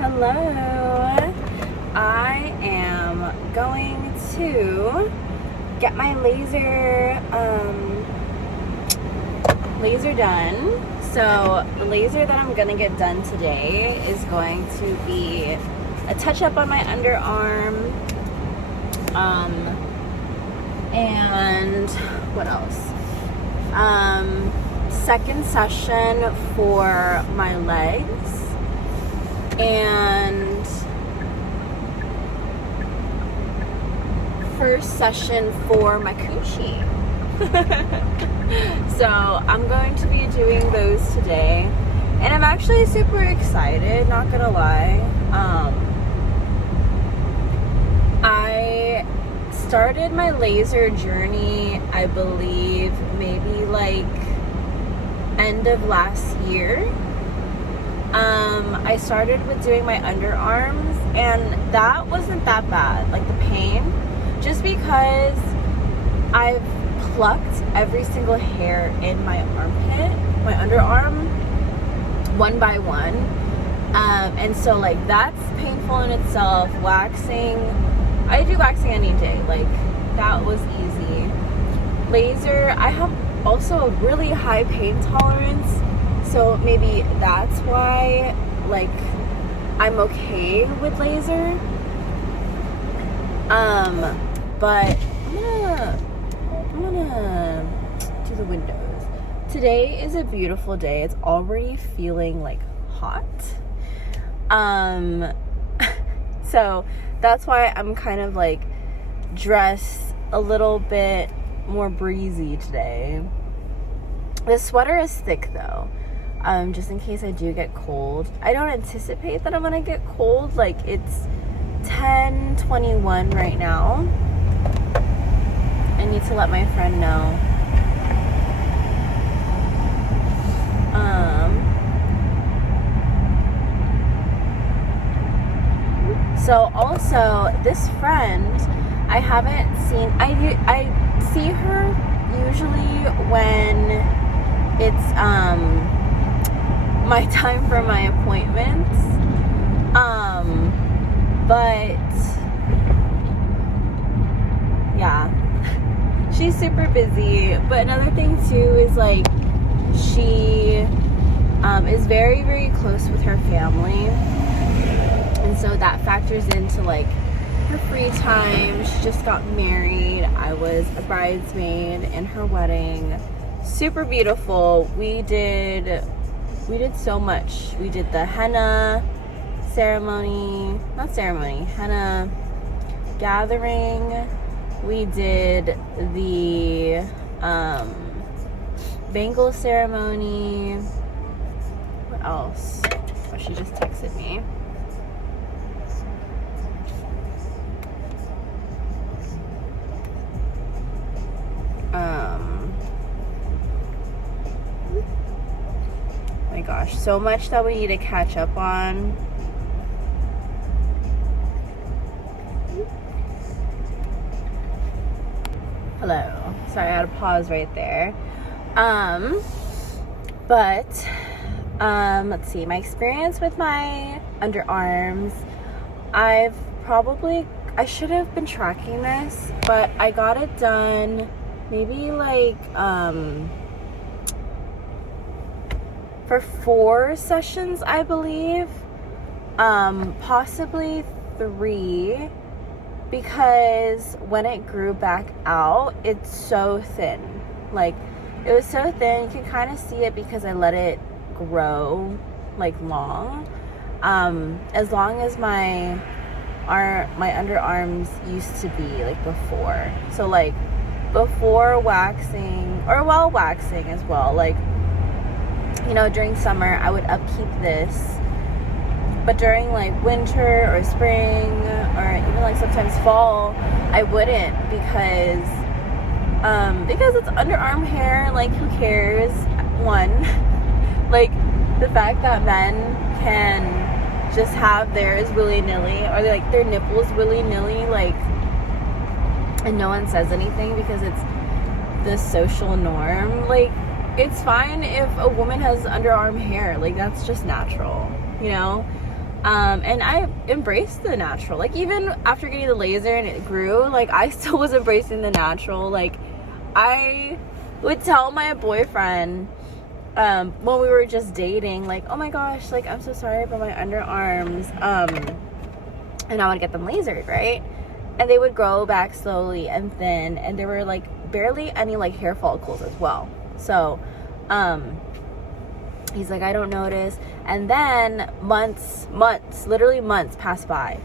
Hello. I am going to get my laser done. So the laser that I'm gonna get done today is going to be a touch up on my underarm, and what else? Second session for my legs, and first session for my coochie. So I'm going to be doing those today, and I'm actually super excited, not gonna lie. I started my laser journey, I believe, maybe like end of last year. I started with doing my underarms, and that wasn't that bad, like the pain, just because I've plucked every single hair in my armpit, my underarm, one by one, and so like that's painful in itself. Waxing, I do waxing any day, like that was easy. Laser, I have also a really high pain tolerance, so maybe that's why like I'm okay with laser. But I'm gonna do the windows. Today is a beautiful day. It's already feeling like hot. So that's why I'm kind of like dressed a little bit more breezy today. The sweater is thick though, just in case I do get cold. I don't anticipate that I'm gonna get cold. Like it's 10:21 right now. I need to let my friend know. So also this friend I haven't seen. I see her usually when it's my time for my appointments. But yeah, she's super busy. But another thing too is like she is very, very close with her family, and so that factors into like her free time. She just got married. I was a bridesmaid in her wedding. Super beautiful. We did so much. We did the henna henna gathering. We did the bangle ceremony. What else? Oh, she just texted me. My gosh, so much that we need to catch up on. Hello. Sorry, I had to pause right there. But let's see, my experience with my underarms, I should have been tracking this, but I got it done maybe like for 4 sessions, I believe, possibly 3, because when it grew back out, it's so thin. Like it was so thin, you can kind of see it because I let it grow like long, as long as my underarms used to be like before. So like before waxing, or while waxing as well, like, you know, during summer I would upkeep this, but during like winter or spring or even like sometimes fall, I wouldn't, because it's underarm hair. Like who cares? One, like the fact that men can just have theirs willy-nilly, or like their nipples willy-nilly, like, and no one says anything because it's the social norm. Like it's fine if a woman has underarm hair, like that's just natural, you know. And I embraced the natural. Like, even after getting the laser and it grew, like, I still was embracing the natural. Like, I would tell my boyfriend, when we were just dating, like, oh my gosh, like, I'm so sorry for my underarms, and I would get them lasered, right? And they would grow back slowly and thin, and there were, like, barely any, like, hair follicles as well. So, he's like, I don't notice. And then literally months pass by,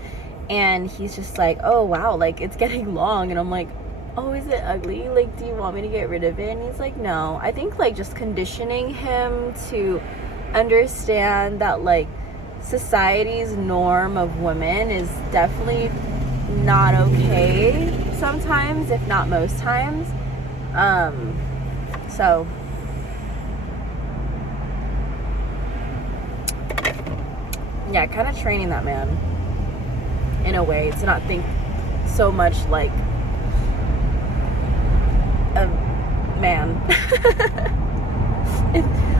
and he's just like, oh wow, like, it's getting long. And I'm like, oh, is it ugly? Like, do you want me to get rid of it? And he's like, no. I think, like, just conditioning him to understand that, like, society's norm of women is definitely not okay sometimes, if not most times. So yeah, kind of training that man in a way to not think so much like a man.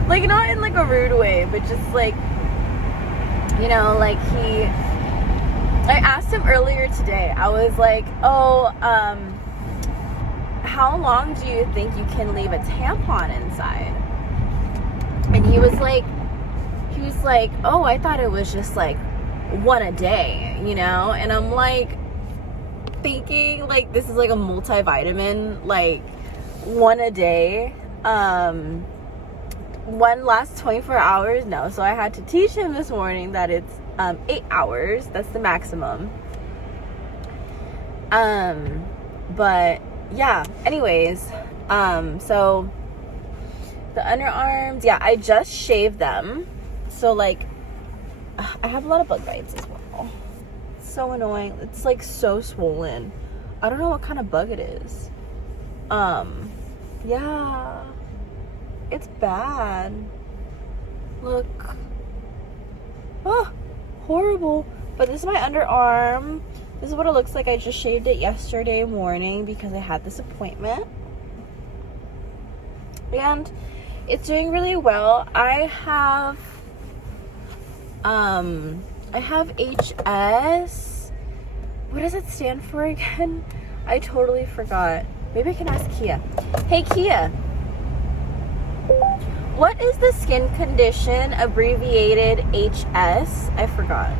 Like, not in like a rude way, but just like, you know, like, I asked him earlier today, I was like, oh, how long do you think you can leave a tampon inside? And he was like, oh, I thought it was just like one a day, you know? And I'm like thinking, like, this is like a multivitamin, like, one a day, one lasts 24 hours. No, so I had to teach him this morning that it's 8 hours. That's the maximum. But yeah, anyways, so the underarms, yeah, I just shaved them. So, like, I have a lot of bug bites as well. It's so annoying. It's like so swollen. I don't know what kind of bug it is. Yeah, it's bad. Look. Oh, horrible. But this is my underarm. This is what it looks like. I just shaved it yesterday morning because I had this appointment. And it's doing really well. I have HS. What does it stand for again? I totally forgot. Maybe I can ask Kia. Hey, Kia. What is the skin condition abbreviated HS? I forgot.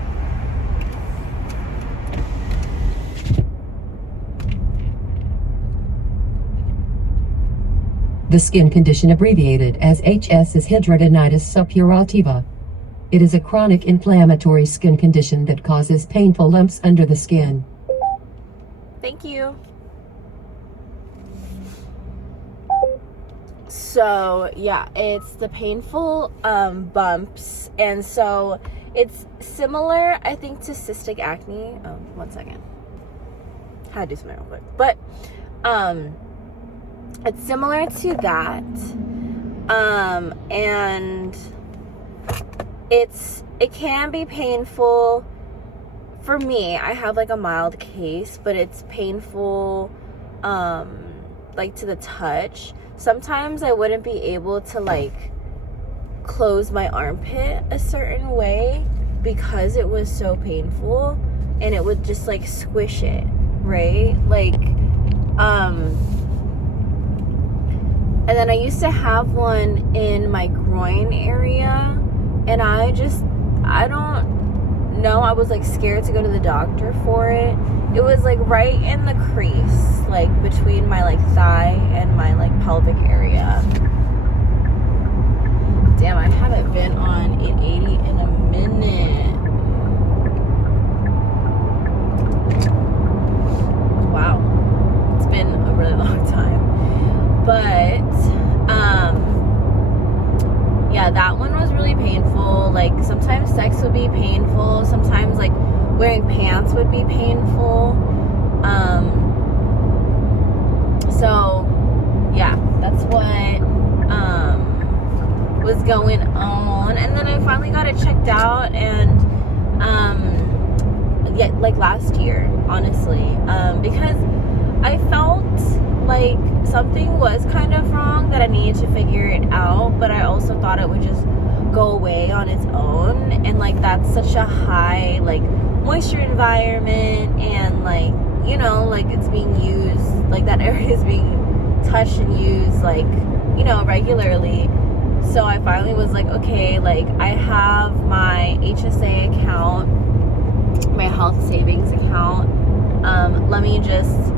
The skin condition abbreviated as HS is hidradenitis suppurativa. It is a chronic inflammatory skin condition that causes painful lumps under the skin. Thank you. So, yeah, it's the painful bumps. And so it's similar, I think, to cystic acne. Oh, 1 second. Had to do something real quick. But, it's similar to that. And it can be painful. For me, I have like a mild case, but it's painful, like, to the touch. Sometimes I wouldn't be able to, like, close my armpit a certain way because it was so painful, and it would just, like, squish it, right? Like, and then I used to have one in my groin area, and I don't know, I was, like, scared to go to the doctor for it. It was, like, right in the crease, like, between my, like, thigh and my, like, pelvic area. Damn, I haven't been on 880 in a minute. Wow. It's been a really long time. But, yeah, that one was really painful. Like, sometimes sex would be painful. Sometimes, like, wearing pants would be painful. So, yeah, that's what, was going on. And then I finally got it checked out, and, yeah, like, last year, honestly, because I felt like something was kind of wrong, that I needed to figure it out, but I also thought it would just go away on its own. And like that's such a high like moisture environment, and like, you know, like it's being used, like that area is being touched and used like, you know, regularly. So I finally was like, okay, like I have my HSA account, my health savings account. Let me just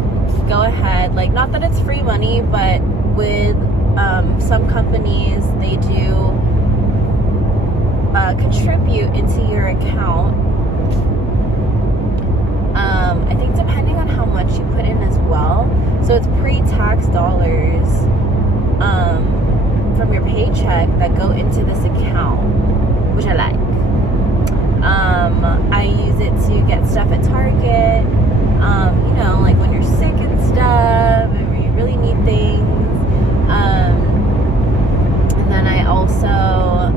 go ahead, like, not that it's free money, but with some companies, they do contribute into your account. I think depending on how much you put in as well. So it's pre-tax dollars from your paycheck that go into this account, which I like. I use it to get stuff at Target, you know, like when you're sick and stuff, and you really need things. And then I also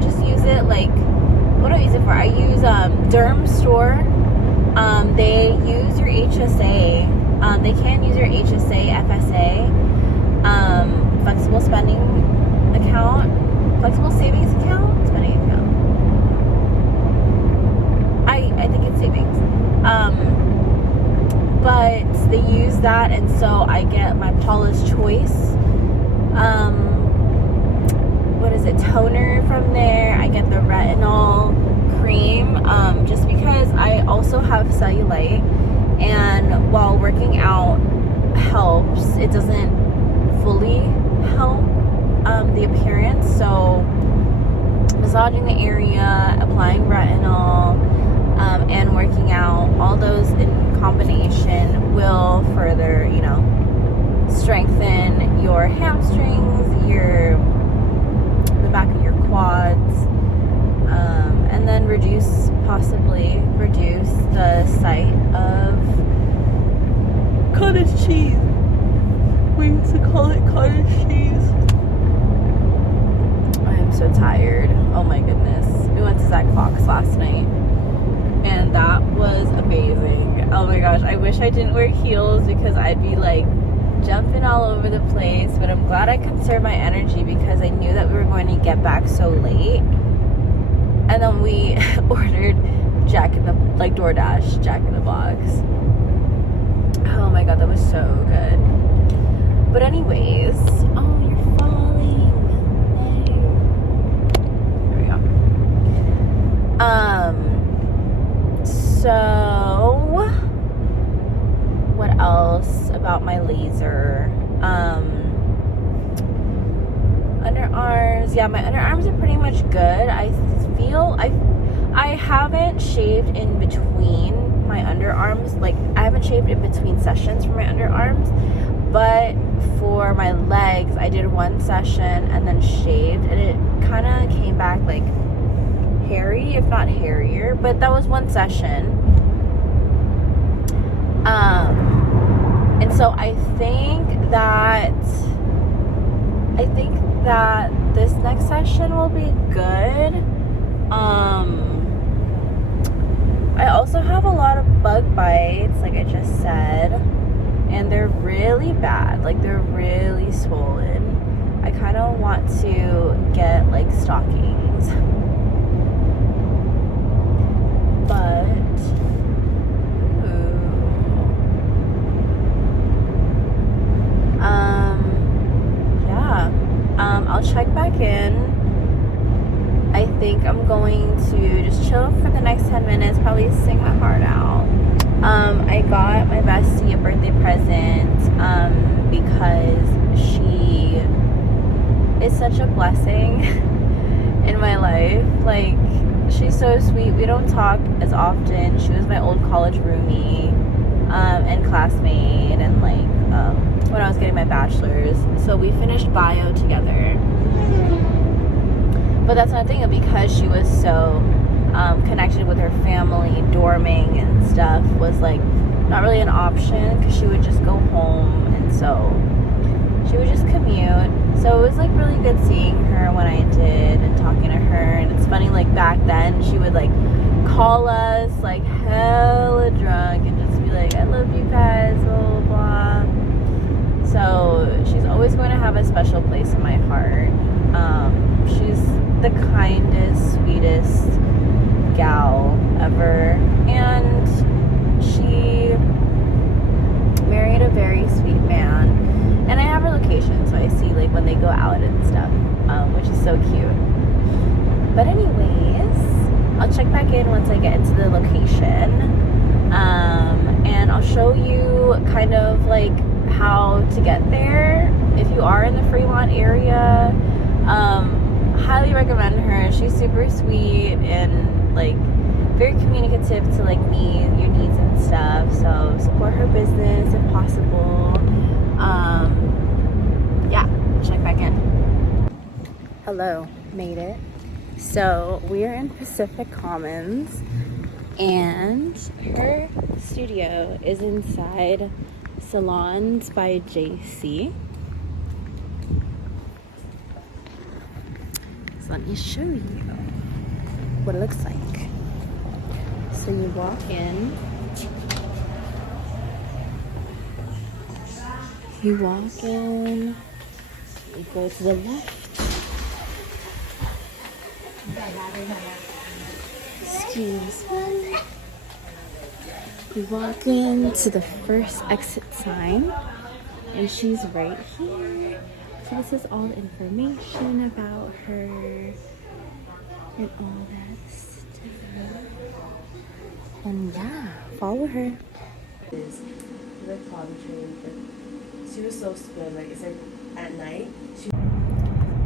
just use it, like, what do I use it for? I use Derm Store. They use your HSA. They can use your HSA, FSA, flexible spending account, flexible savings account, spending account. I think it's savings. But they use that, and so I get my Paula's Choice, what is it, toner from there. I get the retinol cream, just because I also have cellulite, and while working out helps, it doesn't fully help the appearance. So massaging the area, applying retinol, and working out, all those in combination will further, you know, strengthen your hamstrings, the back of your quads, and then possibly reduce the sight of cottage cheese. We used to call it cottage cheese. I am so tired. Oh my goodness. We went to Zach Fox last night, and that was amazing. Oh my gosh, I wish I didn't wear heels because I'd be like jumping all over the place, but I'm glad I conserved my energy because I knew that we were going to get back so late. And then we ordered DoorDash, Jack in the Box. Oh my god, that was so good. But anyways, oh, you're falling. There we go. So what else about my laser? Underarms. Yeah, my underarms are pretty much good. I feel I haven't shaved in between my underarms. Like, I haven't shaved in between sessions for my underarms, but for my legs, I did one session and then shaved, and it kind of came back like hairy, if not hairier, but that was one session. And so I think that this next session will be good. I also have a lot of bug bites, like I just said, and they're really bad, like they're really swollen. I kind of want to get like stockings, but I'll check back in. I think I'm going to just chill for the next 10 minutes, probably sing my heart out. I got my bestie a birthday present because she is such a blessing in my life. Like, she's so sweet. We don't talk as often. She was my old college roomie and classmate, and like when I was getting my bachelor's. So we finished bio together. But that's another thing, because she was so connected with her family, dorming and stuff was like not really an option, because she would just go home, and so she would just commute. So it was like really good seeing her when I did and talking to her. And it's funny, like back then she would like call us like hella drunk and just be like, I love you guys, blah blah blah. So she's always going to have a special place in my heart. She's the kindest, sweetest gal ever, and she married a very sweet man, and I have her location, so I see like when they go out and stuff, which is so cute. But anyways, I'll check back in once I get into the location, and I'll show you kind of like how to get there if you are in the Fremont area. Highly recommend her. She's super sweet and like very communicative to like meet your needs and stuff, so support her business if possible. Yeah, check back in. Hello, made it. So we are in Pacific Commons, and her studio is inside Salons by JC. So let me show you what it looks like. So you walk in, you go to the left. Excuse me. You walk into the first exit sign, and she's right here. So this is all the information about her and all that stuff. And yeah, follow her. She was so good. Like, it's like at night.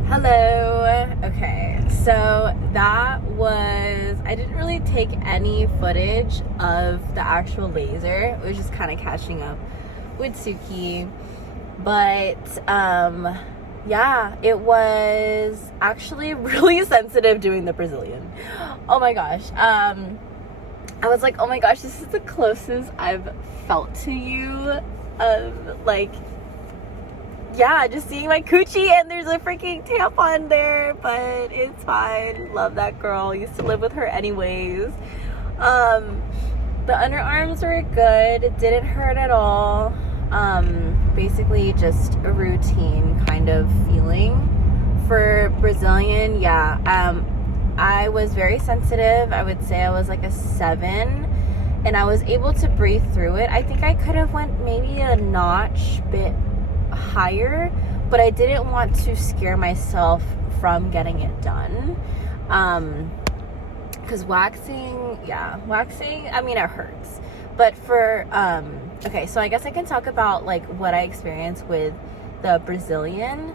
Hello. Okay, so that was, I didn't really take any footage of the actual laser. It was just kind of catching up with Suki. But yeah, it was actually really sensitive doing the Brazilian. Oh my gosh. I was like, oh my gosh, this is the closest I've felt to you. Like, yeah, just seeing my coochie, and there's a freaking tampon there, but it's fine. Love that girl. Used to live with her anyways. The underarms were good. It didn't hurt at all. Basically just a routine kind of feeling. For Brazilian, yeah, I was very sensitive. I would say I was like a 7, and I was able to breathe through it. I think I could have went maybe a notch bit higher, but I didn't want to scare myself from getting it done. Because waxing, I mean, it hurts. But for, okay, so I guess I can talk about like what I experienced with the Brazilian.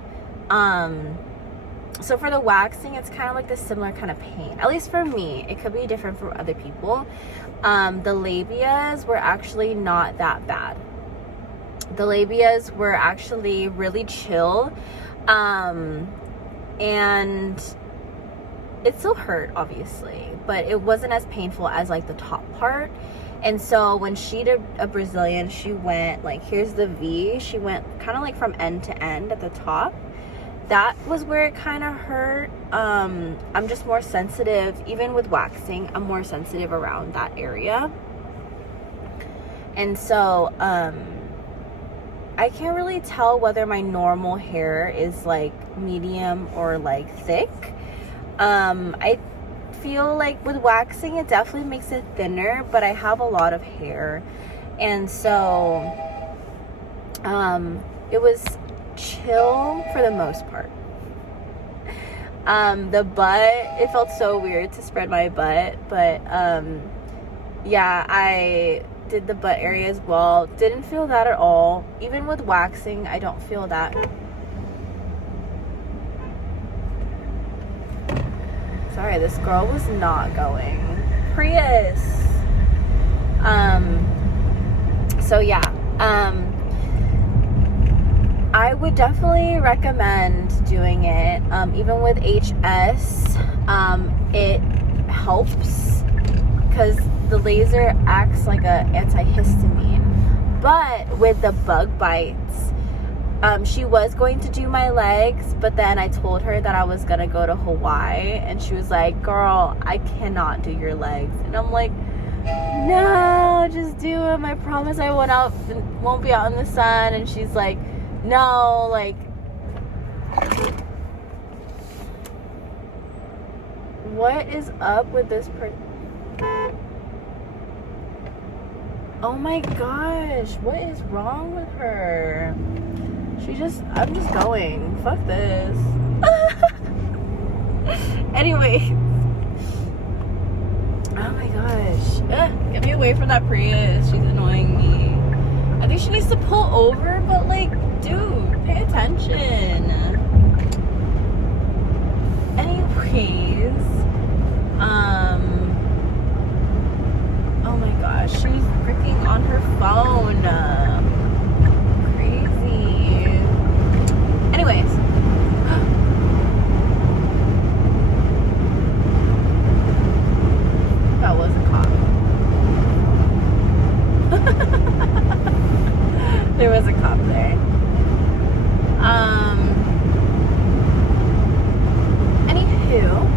So for the waxing, it's kind of like this similar kind of pain. At least for me. It could be different for other people. The labias were actually not that bad. The labias were actually really chill. And it still hurt, obviously. But it wasn't as painful as like the top part. And so when she did a Brazilian, she went like, here's the V. She went kind of like from end to end at the top. That was where it kind of hurt. I'm just more sensitive, even with waxing, I'm more sensitive around that area. And so, I can't really tell whether my normal hair is like medium or like thick. I feel like with waxing, it definitely makes it thinner, but I have a lot of hair. And so, it was chill for the most part. The butt, it felt so weird to spread my butt, but yeah, I did the butt area as well. Didn't feel that at all. Even with waxing, I don't feel that. Sorry, this girl was not going. Prius. So yeah, I would definitely recommend doing it. Even with HS, it helps because the laser acts like a antihistamine. But with the bug bites, she was going to do my legs, but then I told her that I was gonna go to Hawaii, and she was like, girl, I cannot do your legs. And I'm like, no, just do them. I promise I won't be out in the sun. And she's like, no, like, What is up with this person? Oh my gosh, what is wrong with her? I'm just going. Fuck this. Anyway. Oh my gosh. Get me away from that Prius. She's annoying me. I think she needs to pull over, but like, dude, pay attention. Anyways, oh my gosh, she's freaking on her phone. Crazy. Anyways. That was a cop. There was a cop there. Anywho,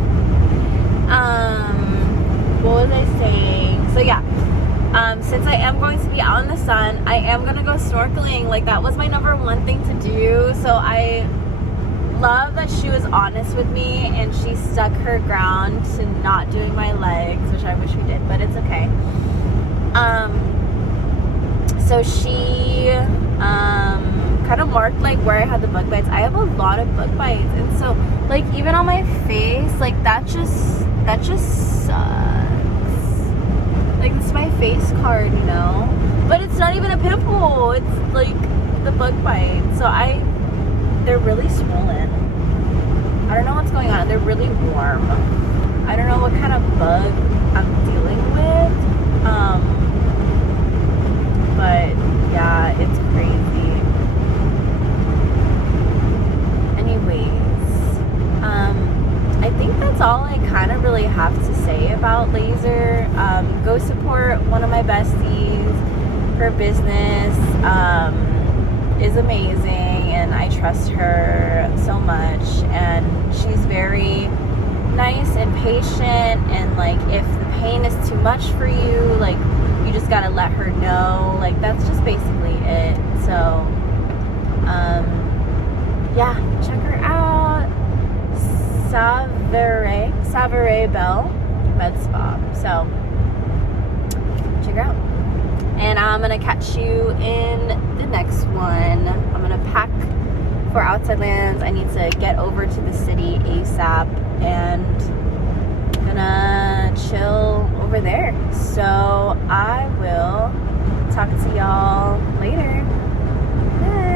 what was I saying? So yeah, since I am going to be out in the sun, I am gonna go snorkeling. Like, that was my number one thing to do. So I love that she was honest with me and she stuck her ground to not doing my legs, which I wish we did, but it's okay. So she kind of marked like where I had the bug bites. I have a lot of bug bites, and so like even on my face, like that just sucks. Like, this is my face card, you know, but it's not even a pimple, it's like the bug bite. So they're really swollen. I don't know what's going on. They're really warm. I don't know what kind of bug I'm dealing with. But yeah, it's crazy. Anyways, I think that's all I kind of really have to say about laser. Go support one of my besties. Her business is amazing, and I trust her so much, and she's very nice and patient, and like if the pain is too much for you, like you just gotta let her know. Like, that's just basically it. So yeah, check her out. Savare Bell Med Spa. So check her out. And I'm gonna catch you in the next one. I'm gonna pack for Outside Lands. I need to get over to the city ASAP, and gonna chill over there. So I will talk to y'all later. Bye.